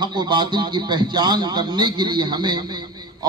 حق و باطل کی پہچان کرنے کے لیے ہمیں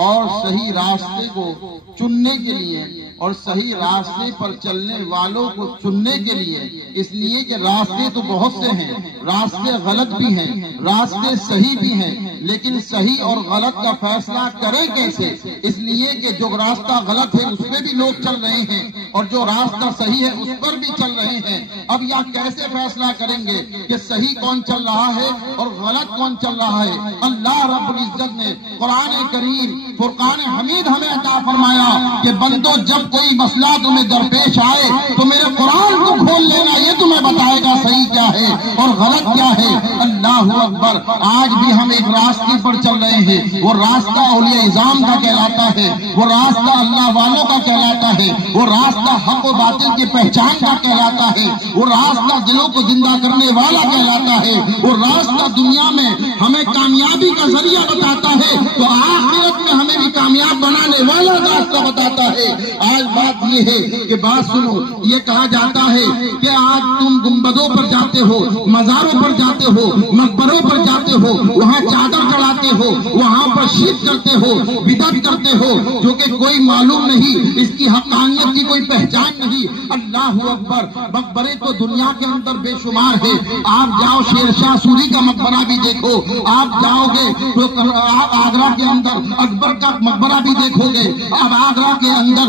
اور صحیح راستے کو چننے کے لیے اور صحیح راستے پر چلنے والوں کو چننے کے لیے، اس لیے کہ راستے تو بہت سے ہیں، راستے غلط بھی ہیں، راستے صحیح بھی ہیں، لیکن صحیح اور غلط کا فیصلہ کریں کیسے؟ اس لیے کہ جو راستہ غلط ہے اس پہ بھی لوگ چل رہے ہیں اور جو راستہ صحیح ہے اس پر بھی چل رہے ہیں۔ اب یہ کیسے فیصلہ کریں گے کہ صحیح کون چل رہا ہے اور غلط کون چل رہا ہے؟ اللہ رب العزت نے قرآن کریم فرقان حمید ہمیں عطا فرمایا کہ بندو جب کوئی مسئلہ تمہیں درپیش آئے تو میرے قرآن کو کھول لینا، یہ تمہیں بتائے گا صحیح کیا ہے اور غلط کیا ہے۔ اللہ اکبر! آج بھی ہم ایک راستے پر چل رہے ہیں، وہ راستہ اولیاء اعظام کا کہلاتا ہے، وہ راستہ اللہ والوں کا کہلاتا ہے، وہ راستہ حق و باطل کی پہچان کا کہلاتا ہے، وہ راستہ دلوں کو زندہ کرنے والا کہلاتا ہے، وہ راستہ دنیا میں ہمیں کامیابی کا ذریعہ بتاتا ہے تو آخرت میں ہمیں بھی کامیاب بنانے والا راستہ بتاتا ہے۔ آج بات یہ ہے کہ بات سنو، یہ کہا جاتا ہے کہ آج تم گنبدوں پر جاتے ہو، مزاروں پر جاتے ہو، مقبروں پر جاتے ہو، وہاں چادر چڑھاتے ہو، وہاں پر شرک کرتے ہو، بدعت کرتے ہو، جو کہ کوئی معلوم نہیں، اس کی حقانیت کی کوئی پہچان نہیں۔ اللہ اکبر! مقبرے تو دنیا کے اندر بے شمار ہے۔ آپ جاؤ شیر شاہ سوری کا مقبرہ بھی دیکھو، آپ جاؤ گے تو آپ آگرہ کے اندر اکبر کا مقبرہ بھی دیکھو گے، آپ آگرہ کے اندر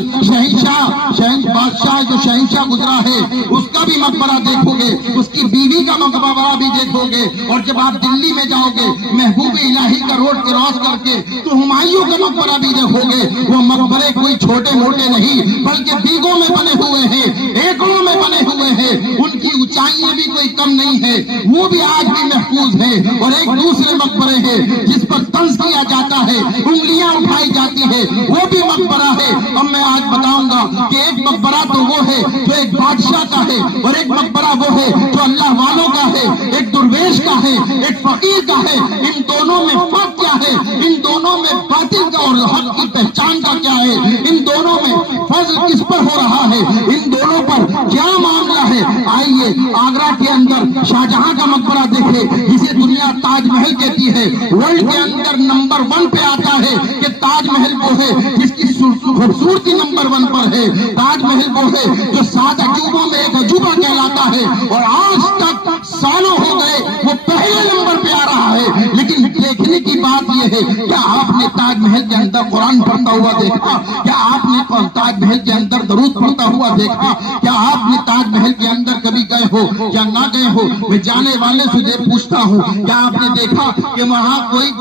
بادشاہ جو شہنشاہ گزرا ہے اس کا بھی مقبرہ دیکھو گے، اس کی بیوی کا مقبرہ بھی دیکھو گے، اور جب آپ دلی میں جاؤ گے محبوب الہی کا روڈ کراس کر کے تو ہمایوں کا مقبرہ بھی دیکھو گے۔ وہ مقبرے کوئی چھوٹے موٹے نہیں بلکہ بیگوں میں بنے ہوئے ہیں، ایکڑوں میں بنے ہوئے ہیں، ان کی اونچائیاں بھی کوئی کم نہیں ہے، وہ بھی آج بھی محفوظ ہے۔ اور ایک دوسرے مقبرے ہیں جس پر طنز کیا جاتا ہے، انگلیاں اٹھائی جاتی ہے، وہ بھی مقبرہ ہے۔ اب میں آج بتاؤں گا کہ ایک مقبرہ تو وہ ہے جو ایک بادشاہ کا ہے، اور ایک مقبرہ وہ ہے جو اللہ والوں کا ہے، ایک درویش کا ہے، ایک فقیر کا ہے۔ ان دونوں میں فرق کیا ہے؟ ان دونوں میں باطل کا اور حق کی پہچان کا کیا ہے؟ ان دونوں میں فضل کس پر ہو رہا ہے؟ ان دونوں پر کیا معاملہ ہے؟ آئیے آگرہ کے اندر شاہجہاں کا مقبرہ دیکھے، جسے دنیا تاج محل کہتی ہے، ورلڈ کے اندر نمبر 1 پہ آتا ہے کہ تاج محل وہ ہے جس کی خوبصورتی نمبر 1 پر ہے، تاج محل وہ ہے جو 7 عجوبوں میں ایک عجوبہ کہلاتا ہے، اور آج تک سالوں ہو گئے وہ پہلے نمبر پہ آ رہا ہے۔ لیکن دیکھنے کی بات یہ ہے، کیا آپ نے تاج محل کے اندر قرآن پڑھتا ہوا دیکھا؟ کیا آپ نے تاج محل کے اندر درود پڑھتا ہوا دیکھا؟ کیا آپ نے تاج محل کے اندر کبھی گئے ہو یا نہ گئے ہو؟ میں جانے والے سے پوچھتا ہوں، کیا آپ نے دیکھا کہ وہاں کوئی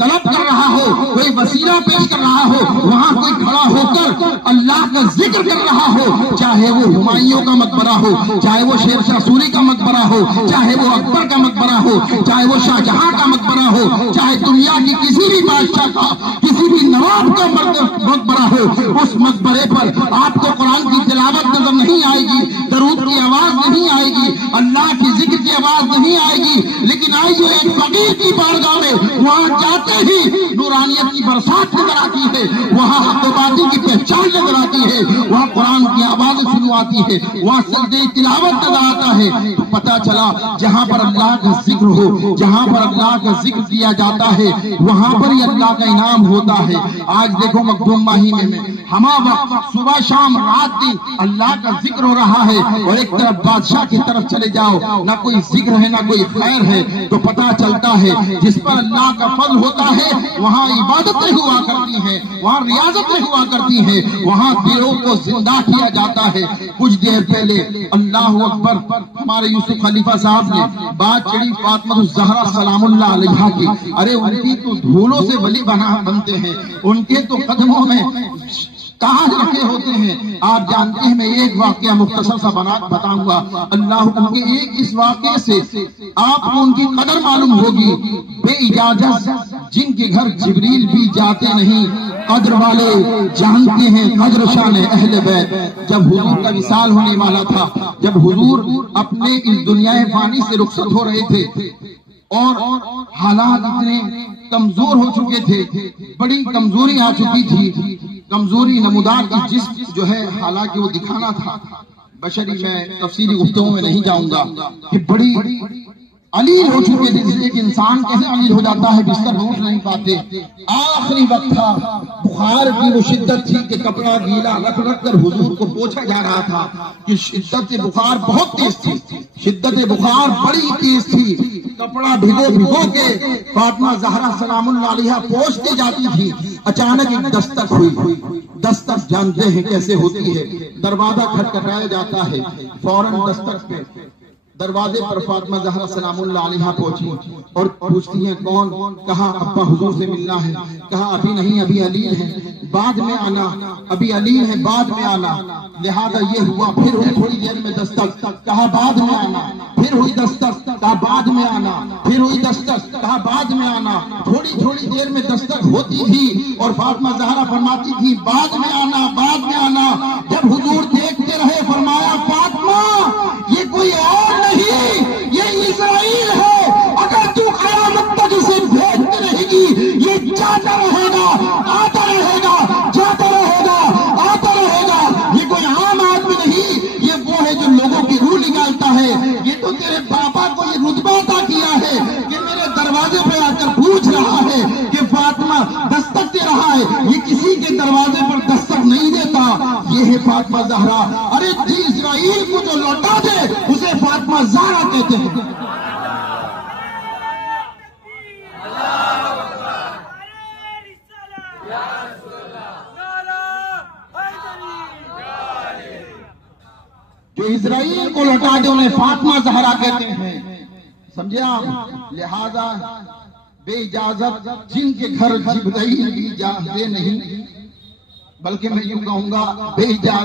طلب کر رہا ہو، کوئی وسیلہ پیش کر رہا ہو، وہاں کوئی کھڑا ہو کر اللہ کا ذکر کر رہا ہو؟ چاہے وہ ہمایوں کا مقبرہ ہو، چاہے وہ شیر شاہ سوری کا مقبرہ ہو، چاہے وہ اکبر کا مقبرہ ہو، چاہے وہ شاہجہاں کا مقبرہ ہو، چاہے دنیا کی کسی بھی بادشاہ کا، کسی بھی نواب کا مقبرہ ہو، اس مقبرے پر آپ کو قرآن کی تلاوت نظر نہیں آئے گی، درود کی آواز نہیں آئے گی، اللہ کی ذکر کی آواز نہیں آئے گی۔ لیکن آئیے ایک فقیر کی بارگاہ میں وہاں جاتے ہی نورانیت کی برسات نظر آتی ہے، وہاں حق و باطل کی پہچان نظر آتی ہے، وہاں قرآن کی آواز سنو آتی ہے، وہاں سجدہ تلاوت نظر آتا ہے۔ تو پتہ چلا جہاں پر اللہ کا ذکر ہو، جہاں پر اللہ کا ذکر کیا جاتا ہے، وہاں پر ہی اللہ کا انعام ہوتا ہے۔ آج دیکھو مخدوم مہینے میں ہما وقت صبح شام رات دن اللہ کا ذکر ہو رہا ہے، اور ایک طرف بادشاہ کی طرف چلے جاؤ، نہ کوئی ذکر ہے نہ کوئی خیر ہے، تو پتہ چلتا ہے جس پر اللہ کا فضل ہوتا ہے وہاں عبادتیں ہوا کرتی ہیں، وہاں ریاضتیں ہوا کرتی ہیں، وہاں دلوں کو زندہ کیا جاتا ہے۔ کچھ دیر پہلے اللہ اکبر ہمارے یوسف خلیفہ صاحب نے بات چڑھی فاطمہ الزہرا سلام اللہ علیہا کی، ارے ان کی تو دھولوں سے ولی بنتے ہیں، ان کے تو قدموں میں تاج رکھے ہوتے ہیں۔ آپ جانتے ہیں، میں ایک واقعہ مختصر سا بتاؤں گا، اللہ ان کے ایک اس واقعے سے آپ کو ان کی قدر معلوم ہوگی۔ بے اجازت جن کے گھر جبریل بھی جاتے نہیں، قدر والے جانتے ہیں قدر شان اہل بیت۔ جب حضور کا وصال ہونے والا تھا، جب حضور اپنے اس دنیا فانی سے رخصت ہو رہے تھے اور حالات اتنے کمزور ہو چکے تھے، بڑی کمزوری آ چکی تھی، کمزوری نمودار کی جسم جو ہے، حالانکہ وہ دکھانا تھا بشری، میں تفصیلی گفتگو میں نہیں جاؤں گا کہ بڑی علیل ہو چکے تھے. ایک انسان کیسے علیل ہو جاتا ہے؟ بستر اٹھ نہیں پاتے. آخری وقت تھا, بخار کی وہ شدت تھی کہ کپڑا گیلا رکھ رکھ کر حضور کو پوچھا جا رہا تھا کہ شدت بخار بہت تیز تھی, شدت بخار بڑی تیز تھی. کپڑا بھگو کے فاطمہ زہرا سلام اللہ علیہا پوچھتی جاتی تھی. اچانک ایک دستک ہوئی. دستک جانتے ہیں کیسے ہوتی ہے؟ دروازہ کھٹکھٹایا جاتا ہے, فوراً دستک پہ دروازے پر فاطمہ زہرا سلام اللہ علیہا پہنچی اور پوچھتی ہیں کون؟ کہا ابا حضور سے ملنا ہے. کہا ابھی نہیں, ابھی علیل ہے, بعد میں آنا. ابھی علیل ہے, بعد میں آنا. لہذا یہ ہوا. پھر ہوئی تھوڑی دیر میں دستک, کہا بعد میں آنا. پھر ہوئی دستک, کہا بعد میں آنا. پھر ہوئی دستک, کہا بعد میں آنا. تھوڑی دیر میں دستک ہوتی تھی اور فاطمہ زہرا فرماتی تھی بعد میں آنا, بعد میں آنا. جب حضور دیکھتے رہے فرمایا فاطمہ یہ کوئی اور نہیں, یہ اسرائیل ہے. اگر تو قیامت تک اسے بھیجتے رہے گی یہ جاتا رہے گا, آتا رہے گا, جاتا رہے گا, آتا رہے گا. یہ کوئی عام آدمی نہیں, یہ وہ ہے جو لوگوں کی روح نکالتا ہے. یہ تو تیرے بابا کو یہ رتبہ عطا کیا ہے کہ میرے دروازے پہ آ کر پوچھ رہا ہے کہ فاطمہ دستک دے رہا ہے. یہ کسی کے دروازے پر دستک نہیں دیتا, یہ ہے فاطمہ زہرا. ارے اسرائیل کو جو لوٹا دے اسے فاطمہ زہرا کہتے ہیں. جو اسرائیل کو لوٹا دے انہیں فاطمہ زہرا کہتے ہیں. سمجھے آپ؟ لہذا بے اجازت جن کے گھر جبرائیل بھی جاتے نہیں, بلکہ میں یوں کہوں گا بے اجازت